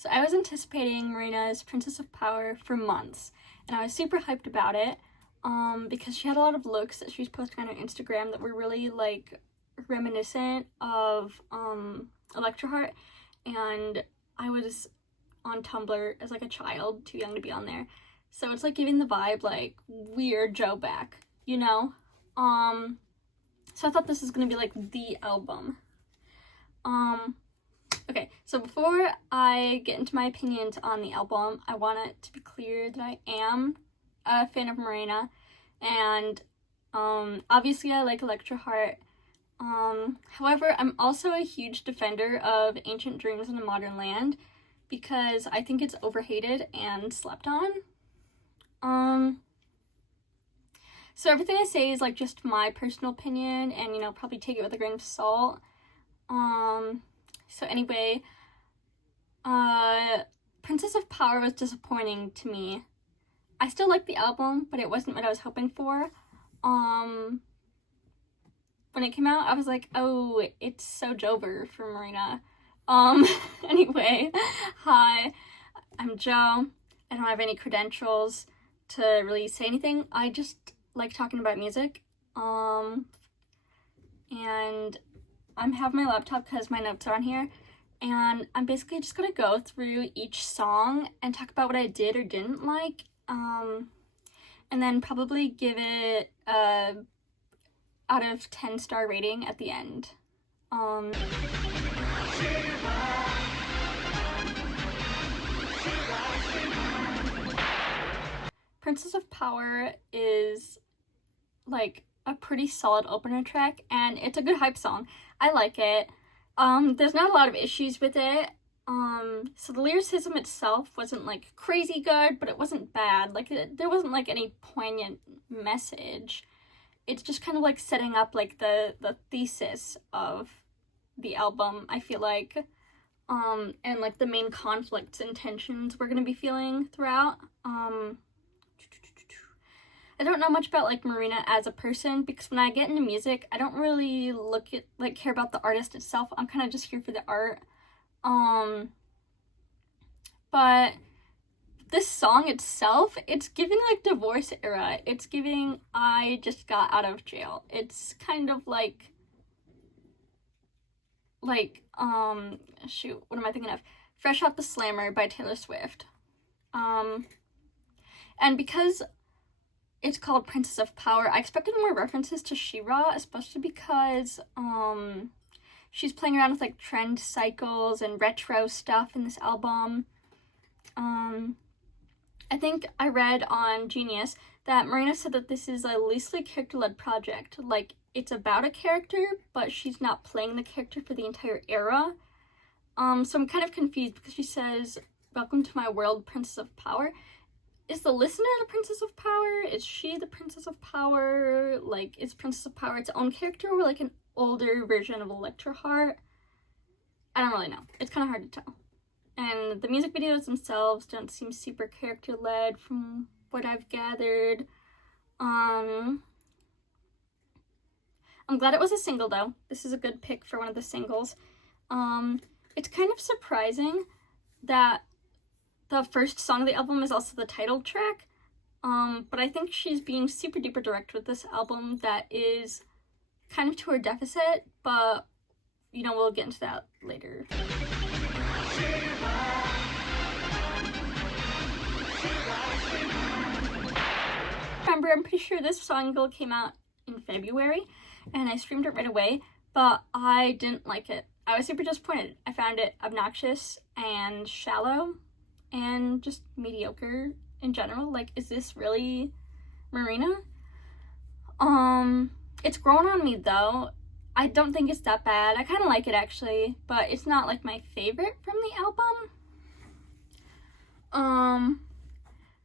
So I was anticipating Marina's Princess of Power for months, and I was super hyped about it, because she had a lot of looks that she was posting on her Instagram that were really, like, reminiscent of, Electroheart, and I was on Tumblr as, like, a child, too young to be on there, so it's, like, giving the vibe, like, weird Joe back, you know? So I thought this was gonna be, like, the album. Okay, so before I get into my opinions on the album, I want it to be clear that I am a fan of Marina, and obviously I like Electroheart. However, I'm also a huge defender of Ancient Dreams in a Modern Land because I think it's overhated and slept on. So everything I say is, like, just my personal opinion, and, you know, probably take it with a grain of salt. So anyway, Princess of Power was disappointing to me. I still like the album, but it wasn't what I was hoping for. When it came out, I was like, oh, it's so Jover for Marina. Anyway, hi, I'm Jo. I don't have any credentials to really say anything. I just like talking about music. And I have my laptop because my notes are on here, and I'm basically just gonna go through each song and talk about what I did or didn't like, and then probably give it a out of 10 star rating at the end. Princess of Power is, like, a pretty solid opener track, and it's a good hype song. I like it. There's not a lot of issues with it. So the lyricism itself wasn't, like, crazy good, but it wasn't bad. Like, there wasn't, like, any poignant message. It's just kind of, like, setting up, like, the thesis of the album, I feel like. And, like, the main conflicts and tensions we're gonna be feeling throughout. I don't know much about, like, Marina as a person, because when I get into music, I don't really care about the artist itself. I'm kind of just here for the art. But this song itself, it's giving, like, divorce era. It's giving I just got out of jail. It's kind of like, shoot, what am I thinking of? Fresh Out the Slammer by Taylor Swift. And because it's called Princess of Power, I expected more references to She-Ra, especially because she's playing around with, like, trend cycles and retro stuff in this album. I think I read on Genius that Marina said that this is a loosely character-led project. Like, it's about a character, but she's not playing the character for the entire era. So I'm kind of confused because she says, "Welcome to my world, Princess of Power." Is the listener the Princess of Power? Is she the Princess of Power? Like, is Princess of Power its own character or, like, an older version of Electroheart? I don't really know. It's kind of hard to tell. And the music videos themselves don't seem super character-led from what I've gathered. I'm glad it was a single, though. This is a good pick for one of the singles. It's kind of surprising that the first song of the album is also the title track, but I think she's being super duper direct with this album that is kind of to her deficit, but, you know, we'll get into that later. Remember, I'm pretty sure this single came out in February, and I streamed it right away, but I didn't like it. I was super disappointed. I found it obnoxious and shallow and just mediocre in general. Like, is this really Marina? It's grown on me, though. I don't think it's that bad. I kind of like it, actually, but it's not, like, my favorite from the album.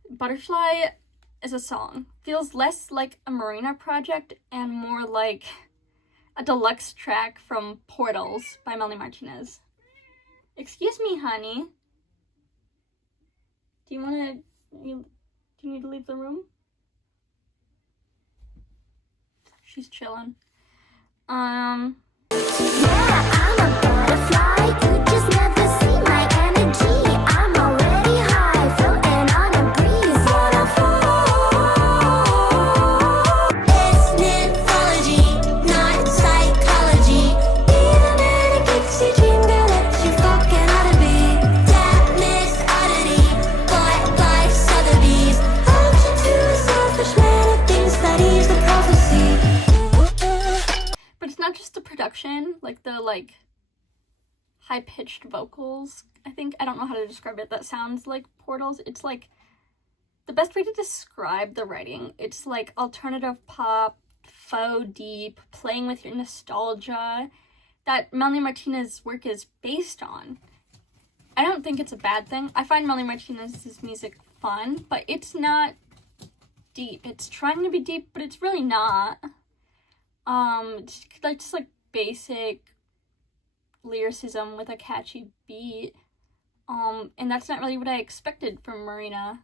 Butterfly as a song feels less like a Marina project and more like a deluxe track from Portals by Melanie Martinez. Excuse me, honey. Do you need to leave the room? She's chilling. Yeah, I'm a butterfly. You just never see my energy. like high-pitched vocals. I don't know how to describe it. That sounds like Portals. It's like the best way to describe the writing. It's like alternative pop, faux deep, playing with your nostalgia that Melanie Martinez's work is based on. I don't think it's a bad thing. I find Melanie Martinez's music fun, but it's not deep. It's trying to be deep, but it's really not. Just like basic lyricism with a catchy beat. And that's not really what I expected from Marina.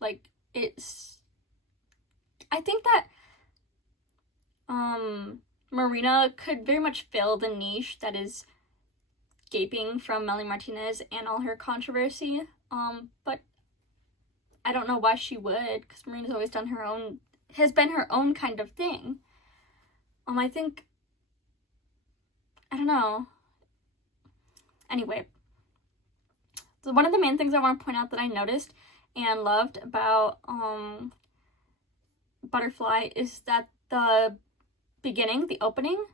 Like, I think that Marina could very much fill the niche that is gaping from Melanie Martinez and all her controversy. But I don't know why she would, because Marina's always has been her own kind of thing. I don't know. Anyway, so one of the main things I want to point out that I noticed and loved about Butterfly is that the beginning, the opening,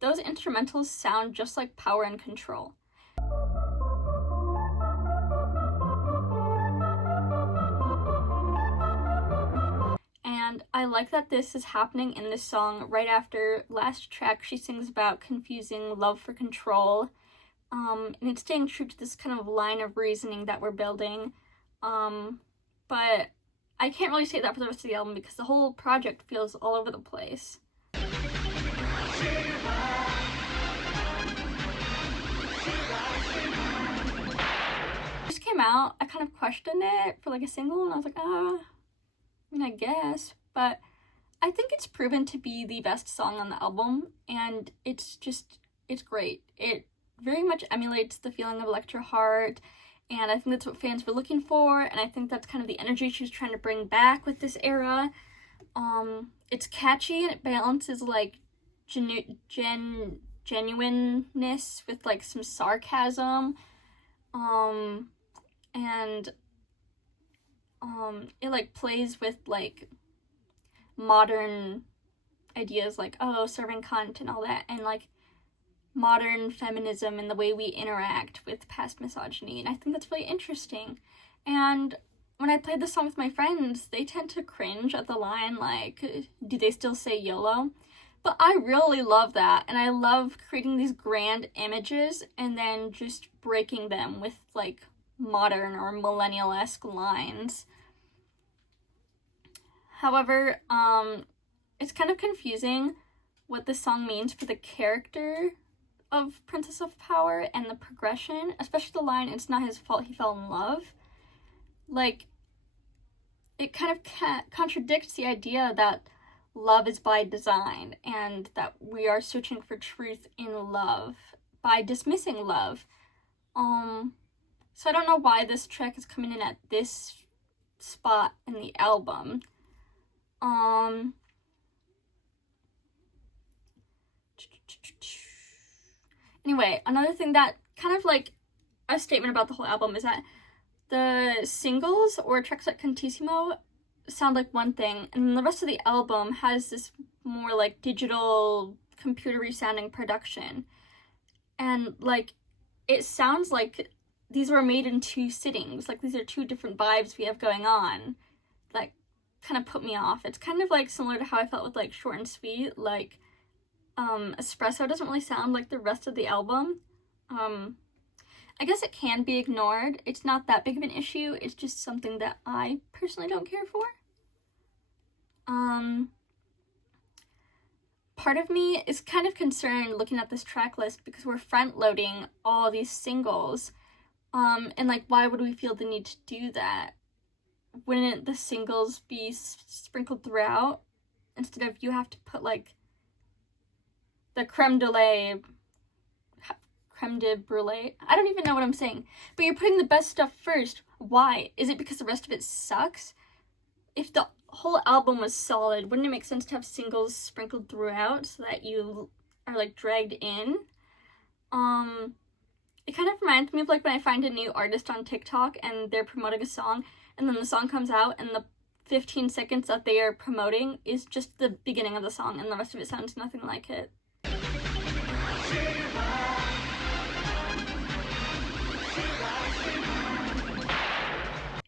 those instrumentals sound just like Power and Control. And I like that this is happening in this song right after last track. She sings about confusing love for control. And it's staying true to this kind of line of reasoning that we're building. But I can't really say that for the rest of the album because the whole project feels all over the place. Just came out, I kind of questioned it for like a single, and I was like, I guess, but I think it's proven to be the best song on the album, and it's great. It very much emulates the feeling of Electra Heart, and I think that's what fans were looking for, and I think that's kind of the energy she's trying to bring back with this era. It's catchy, and it balances, like, genuineness with, like, some sarcasm, and it like plays with like modern ideas like serving cunt and all that, and like modern feminism and the way we interact with past misogyny, and I think that's really interesting. And when I played this song with my friends, they tend to cringe at the line like, do they still say YOLO? But I really love that, and I love creating these grand images and then just breaking them with like modern or millennial-esque lines. However, it's kind of confusing what this song means for the character of Princess of Power and the progression, especially the line, "It's not his fault he fell in love." Like, it kind of contradicts the idea that love is by design and that we are searching for truth in love by dismissing love. So I don't know why this track is coming in at this spot in the album. Anyway, another thing that kind of like a statement about the whole album is that the singles or tracks like Cantissimo sound like one thing, and the rest of the album has this more like digital, computery sounding production. And like, it sounds like these were made in two sittings. Like, these are two different vibes we have going on. Like, kind of put me off. It's kind of like similar to how I felt with like Short and Sweet. Like, Espresso doesn't really sound like the rest of the album. I guess it can be ignored. It's not that big of an issue. It's just something that I personally don't care for. Part of me is kind of concerned looking at this track list because we're front loading all these singles. And like, why would we feel the need to do that? Wouldn't the singles be sprinkled throughout instead of you have to put like the creme de brulee? I don't even know what I'm saying. But you're putting the best stuff first. Why? Is it because the rest of it sucks? If the whole album was solid, wouldn't it make sense to have singles sprinkled throughout so that you are like dragged in? It kind of reminds me of like when I find a new artist on TikTok and they're promoting a song, and then the song comes out and the 15 seconds that they are promoting is just the beginning of the song, and the rest of it sounds nothing like it.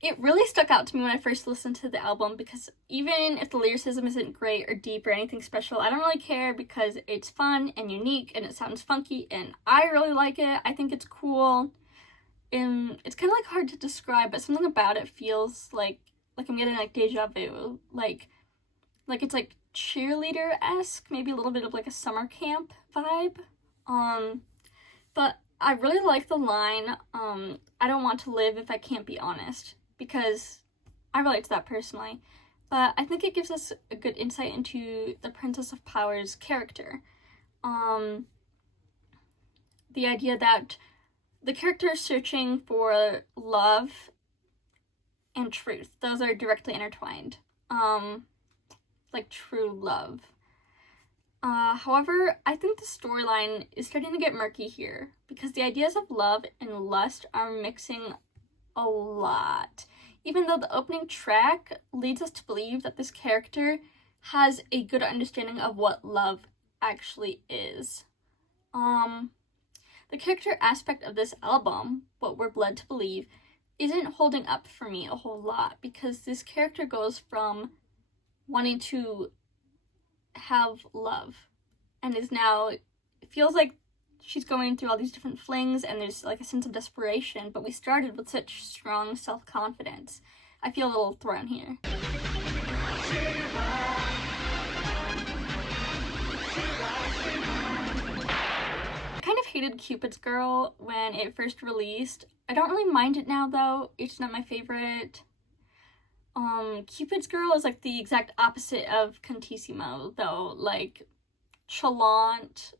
It really stuck out to me when I first listened to the album, because even if the lyricism isn't great or deep or anything special, I don't really care because it's fun and unique and it sounds funky and I really like it. I think it's cool. And it's kind of like hard to describe, but something about it feels like I'm getting like deja vu. Like it's like cheerleader-esque, maybe a little bit of like a summer camp vibe. But I really like the line, I don't want to live if I can't be honest, because I relate to that personally. But I think it gives us a good insight into the Princess of Power's character. The idea that the character is searching for love and truth. Those are directly intertwined. Like true love. However, I think the storyline is starting to get murky here, because the ideas of love and lust are mixing a lot. Even though the opening track leads us to believe that this character has a good understanding of what love actually is. The character aspect of this album, what we're led to believe, isn't holding up for me a whole lot, because this character goes from wanting to have love and is now, it feels like she's going through all these different flings and there's like a sense of desperation, but we started with such strong self-confidence. I feel a little thrown here. I kind of hated Cupid's Girl when it first released. I don't really mind it now though. It's not my favorite. Cupid's Girl is like the exact opposite of Cantissimo though. Like chalant.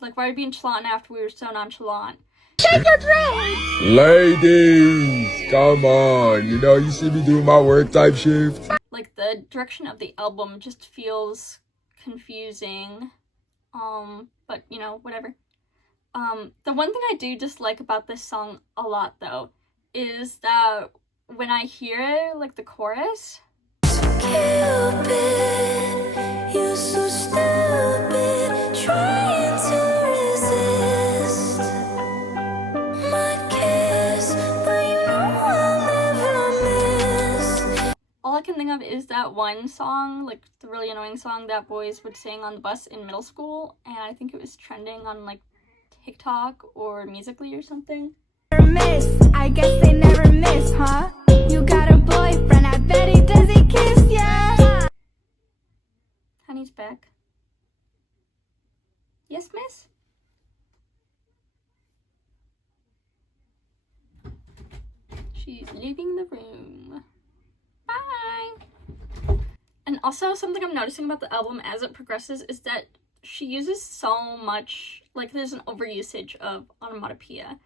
Like, why are we being chalant after we were so nonchalant? Shake your dress! Ladies, come on. You know, you see me doing my work type shift. Like, the direction of the album just feels confusing. But, you know, whatever. The one thing I do dislike about this song a lot, though, is that when I hear, like, the chorus... Cupid, you're so stupid, trying to resist my kiss, but you know I'll never miss. All I can think of is that one song, like the really annoying song that boys would sing on the bus in middle school, and I think it was trending on like TikTok or Musical.ly or something. Miss, I guess they never miss, huh? You got a boyfriend, I bet he doesn't kiss ya. Honey's back. Yes, miss? She's leaving the room. Bye! And also, something I'm noticing about the album as it progresses is that she uses so much, like there's an overusage of onomatopoeia.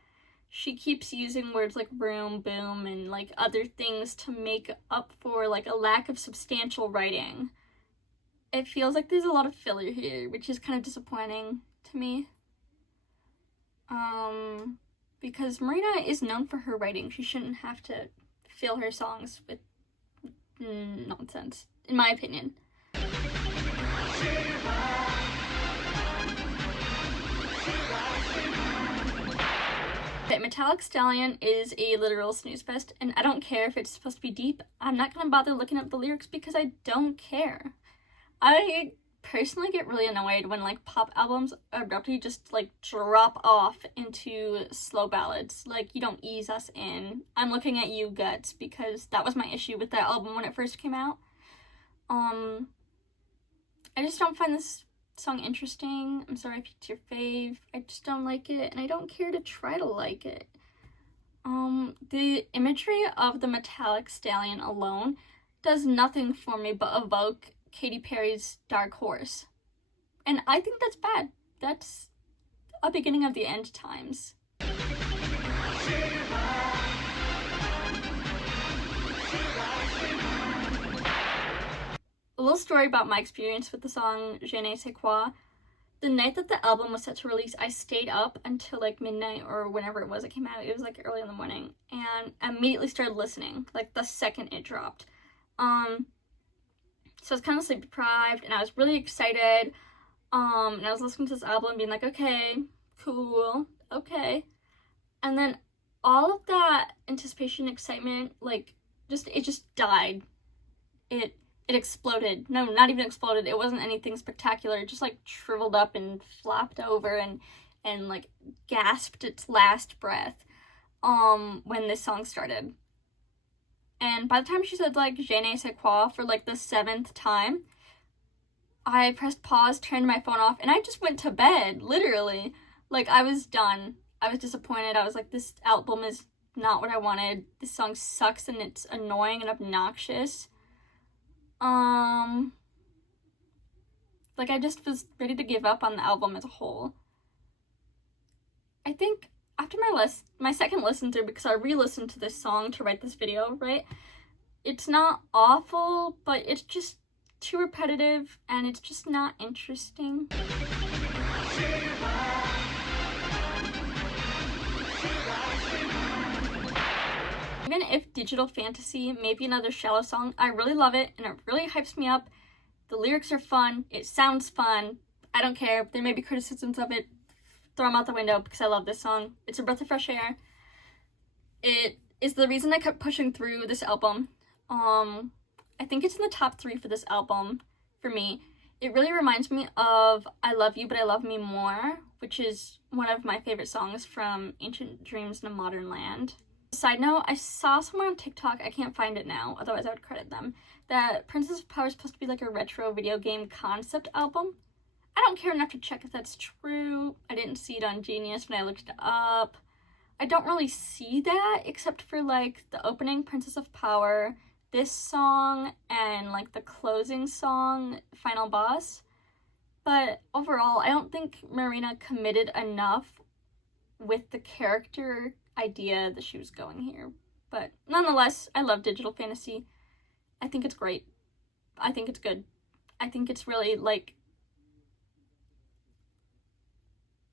She keeps using words like room, boom, and like other things to make up for like a lack of substantial writing. It feels like there's a lot of filler here, which is kind of disappointing to me. Because Marina is known for her writing. She shouldn't have to fill her songs with nonsense, in my opinion. Metallic Stallion is a literal snooze fest, and I don't care if it's supposed to be deep. I'm not gonna bother looking up the lyrics because I don't care. I personally get really annoyed when like pop albums abruptly just like drop off into slow ballads. Like, you don't ease us in. I'm looking at you, Guts, because that was my issue with that album when it first came out. I just don't find this song interesting. I'm sorry if it's your fave. I just don't like it, and I don't care to try to like it. The imagery of the Metallic Stallion alone does nothing for me but evoke Katy Perry's Dark Horse. And I think that's bad. That's a beginning of the end times. A little story about my experience with the song Je ne sais quoi. The night that the album was set to release, I stayed up until like midnight or whenever it was it came out. It was like early in the morning, and immediately started listening, like the second it dropped. So I was kind of sleep deprived, and I was really excited. And I was listening to this album being like, okay, cool, okay. And then all of that anticipation, excitement, like, it just died. It exploded. No, not even exploded. It wasn't anything spectacular. It just, like, shriveled up and flopped over and like, gasped its last breath, when this song started. And by the time she said, like, je ne sais quoi for, like, the 7th time, I pressed pause, turned my phone off, and I just went to bed, literally. Like, I was done. I was disappointed. I was like, this album is not what I wanted. This song sucks, and it's annoying and obnoxious. Like, I just was ready to give up on the album as a whole. I think after my second listen through, because I re-listened to this song to write this video, right? It's not awful, but it's just too repetitive, and it's just not interesting. Even if Digital Fantasy may be another shallow song, I really love it, and it really hypes me up. The lyrics are fun, it sounds fun, I don't care. There may be criticisms of it, throw them out the window, because I love this song. It's a breath of fresh air. It is the reason I kept pushing through this album. I think it's in the top 3 for this album, for me. It really reminds me of I Love You But I Love Me More, which is one of my favorite songs from Ancient Dreams in a Modern Land. Side note, I saw somewhere on TikTok, I can't find it now, otherwise I would credit them, that Princess of Power is supposed to be like a retro video game concept album. I don't care enough to check if that's true. I didn't see it on Genius when I looked it up. I don't really see that, except for, like, the opening, Princess of Power, this song, and, like, the closing song, Final Boss. But overall, I don't think Marina committed enough with the character idea that she was going here. But nonetheless, I love Digital Fantasy. I think it's great. I think it's good. I think it's really, like,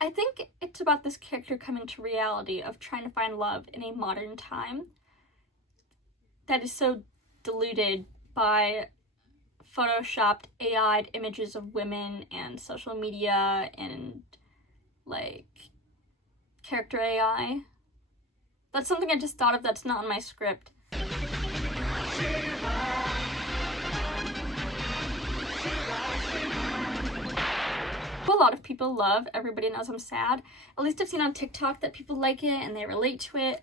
I think it's about this character coming to reality of trying to find love in a modern time that is so diluted by photoshopped AI'd images of women and social media and, like, character AI. That's something I just thought of that's not in my script. A lot of people love Everybody Knows I'm Sad. At least I've seen on TikTok that people like it and they relate to it.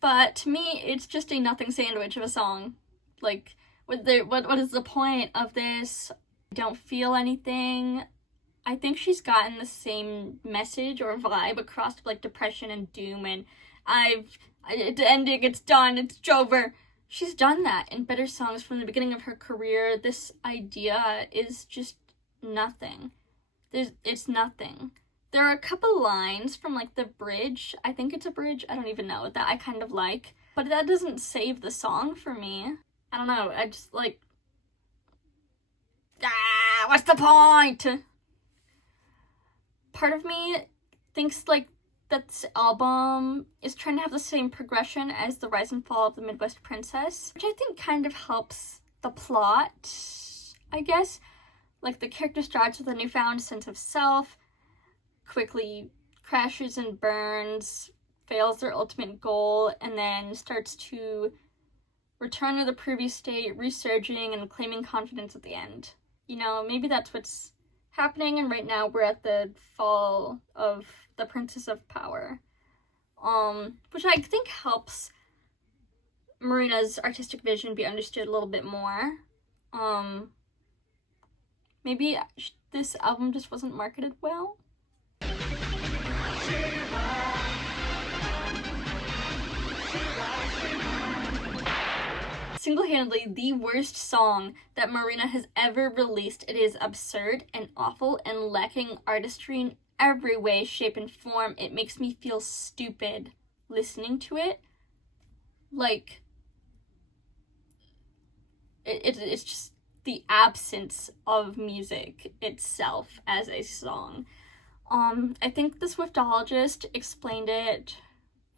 But to me, it's just a nothing sandwich of a song. Like, what is the point of this? I don't feel anything. I think she's gotten the same message or vibe across, like, depression and doom and it's ending, it's done, it's over. She's done that in better songs from the beginning of her career. This idea is just nothing. It's nothing. There are a couple lines from, like, the bridge. I think it's a bridge. I don't even know. That I kind of like. But that doesn't save the song for me. I don't know. I just, like, what's the point? Part of me thinks, like, that this album is trying to have the same progression as The Rise and Fall of the Midwest Princess, which I think kind of helps the plot, I guess. Like, the character starts with a newfound sense of self, quickly crashes and burns, fails their ultimate goal, and then starts to return to the previous state, resurging and claiming confidence at the end. You know, maybe that's what's happening, and right now we're at the fall of the Princess of Power, which I think helps Marina's artistic vision be understood a little bit more. Maybe this album just wasn't marketed well. Single-handedly the worst song that Marina has ever released. It is absurd and awful and lacking artistry in every way, shape, and form. It makes me feel stupid listening to it. Like, it's just the absence of music itself as a song. I think the Swiftologist explained it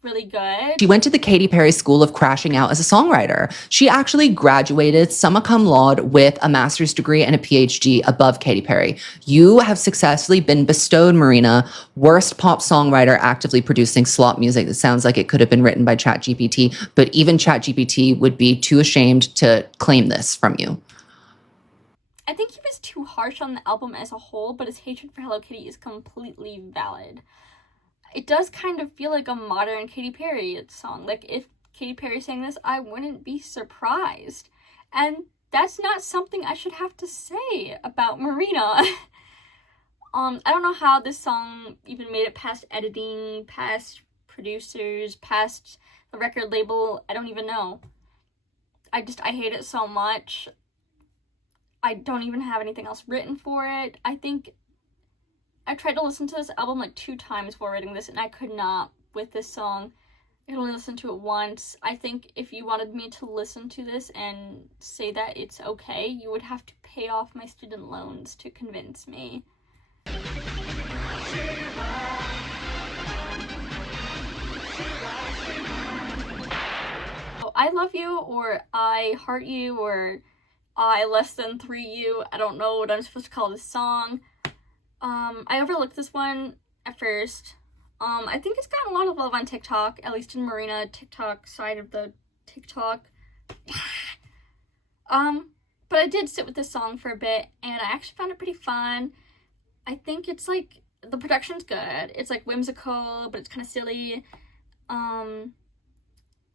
really good. She went to the Katy Perry School of Crashing Out as a songwriter. She actually graduated summa cum laude with a master's degree and a PhD above Katy Perry. You have successfully been bestowed, Marina, worst pop songwriter actively producing slop music that sounds like it could have been written by ChatGPT, but even ChatGPT would be too ashamed to claim this from you. I think he was too harsh on the album as a whole, but his hatred for Hello Kitty is completely valid. It does kind of feel like a modern Katy Perry song. Like, if Katy Perry sang this, I wouldn't be surprised. And that's not something I should have to say about Marina. I don't know how this song even made it past editing, past producers, past the record label. I don't even know. I hate it so much. I don't even have anything else written for it. I think I tried to listen to this album like 2 times before writing this, and I could not with this song. I could only listen to it once. I think if you wanted me to listen to this and say that it's okay, you would have to pay off my student loans to convince me. I love you, or I heart you, or I less than 3 you. I don't know what I'm supposed to call this song. I overlooked this one at first. I think it's gotten a lot of love on TikTok, at least in Marina TikTok side of the TikTok. But I did sit with this song for a bit, and I actually found it pretty fun. I think it's like, the production's good. It's like whimsical, but it's kind of silly.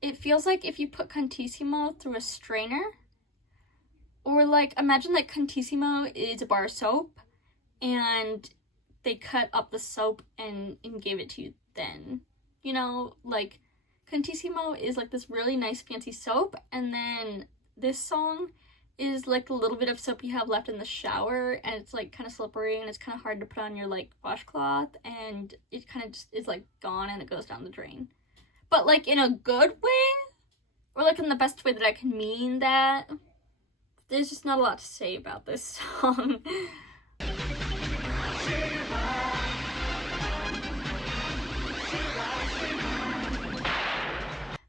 It feels like if you put Contissimo through a strainer, or like, imagine like Contissimo is a bar of soap, and they cut up the soap and gave it to you then. You know, like, Contissimo is like this really nice fancy soap, and then this song is like a little bit of soap you have left in the shower, and it's like kind of slippery, and it's kind of hard to put on your like washcloth, and it kind of just is like gone and it goes down the drain. But like in a good way, or like in the best way that I can mean that. There's just not a lot to say about this song.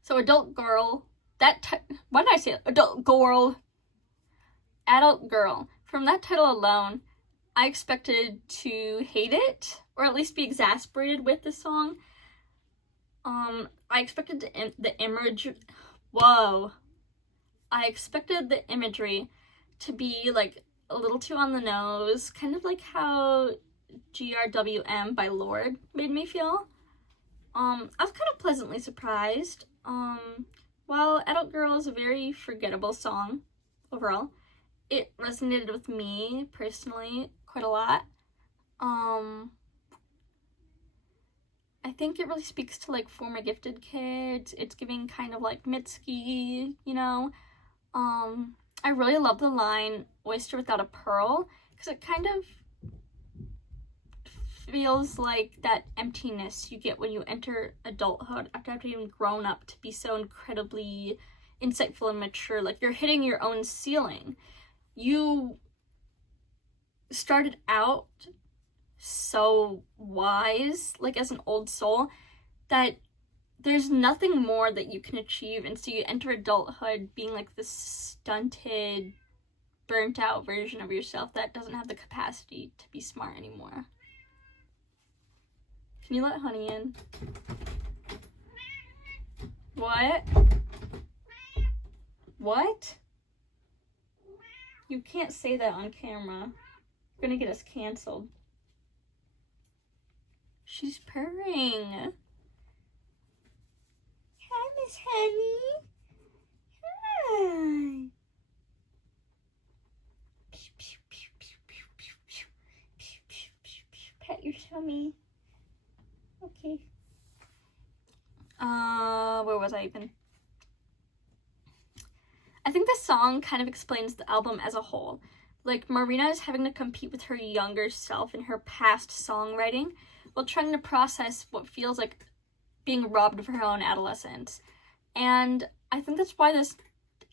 So Adult Girl, why did I say it? Adult Girl? Adult Girl. From that title alone, I expected to hate it, or at least be exasperated with the song. I expected the image, whoa. I expected the imagery to be like a little too on the nose, kind of like how GRWM by Lorde made me feel. I was kind of pleasantly surprised. While Adult Girl is a very forgettable song overall, it resonated with me personally quite a lot. I think it really speaks to like former gifted kids. It's giving kind of like Mitski, you know. I really love the line "oyster without a pearl" because it kind of feels like that emptiness you get when you enter adulthood after having grown up to be so incredibly insightful and mature. Like, you're hitting your own ceiling. You started out so wise, like as an old soul, that there's nothing more that you can achieve, and so you enter adulthood being like this stunted, burnt out version of yourself that doesn't have the capacity to be smart anymore. Can you let Honey in? What? What? You can't say that on camera. You're gonna get us canceled. She's purring. Hi, Miss Honey. Hi. Pat your tummy. Okay. Where was I even? I think this song kind of explains the album as a whole. Like, Marina is having to compete with her younger self in her past songwriting while trying to process what feels like being robbed of her own adolescence. And I think that's why this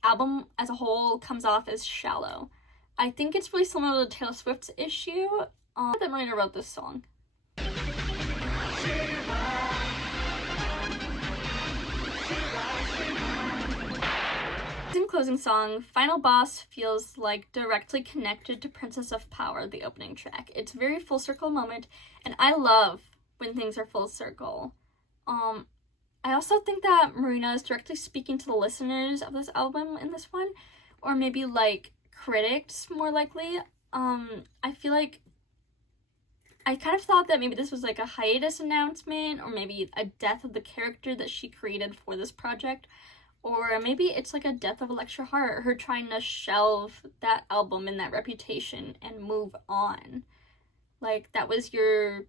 album as a whole comes off as shallow. I think it's really similar to Taylor Swift's issue that Marina wrote this song. closing song, Final Boss feels like directly connected to Princess of Power, the opening track. It's a very full circle moment, and I love when things are full circle. I also think that Marina is directly speaking to the listeners of this album in this one, or maybe like critics more likely. I feel like I kind of thought that maybe this was like a hiatus announcement, or maybe a death of the character that she created for this project, or maybe it's like a death of Electra Heart, her trying to shelve that album and that reputation and move on. Like, that was your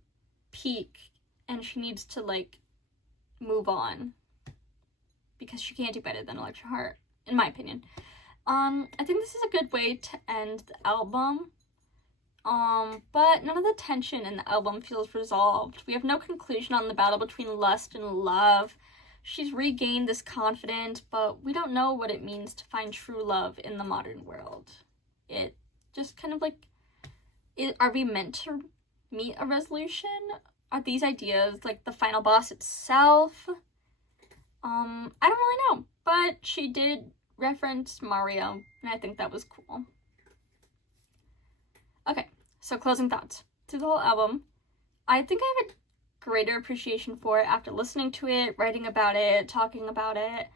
peak, and she needs to like move on because she can't do better than Electra Heart, in my opinion. I think this is a good way to end the album. But none of the tension in the album feels resolved. We have no conclusion on the battle between lust and love. She's regained this confidence, but we don't know what it means to find true love in the modern world. It just kind of like, are we meant to meet a resolution? Are these ideas like the final boss itself? I don't really know, but she did reference Mario, and I think that was cool. Okay, so closing thoughts. Through the whole album, I think I have a greater appreciation for it after listening to it, writing about it, talking about it.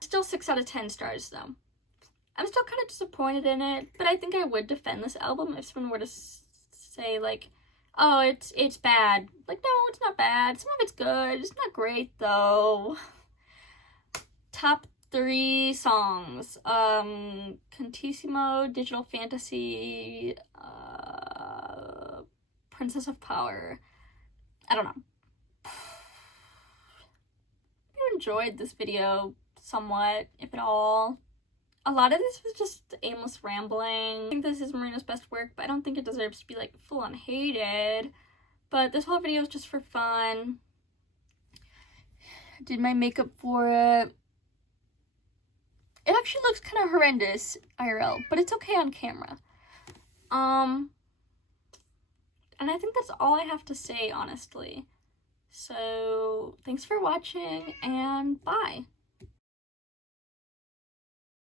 Still 6 out of 10 stars though. I'm still kind of disappointed in it, but I think I would defend this album if someone were to say like, oh, it's bad. Like, no, it's not bad. Some of it's good. It's not great though. Top 3 songs. Cantissimo, Digital Fantasy, Princess of Power. I don't know. If you enjoyed this video somewhat, if at all. A lot of this was just aimless rambling. I think this is Marina's best work, but I don't think it deserves to be like full on hated. But this whole video is just for fun. I did my makeup for it. It actually looks kind of horrendous IRL, but it's okay on camera. And I think that's all I have to say, honestly. So, thanks for watching, and bye.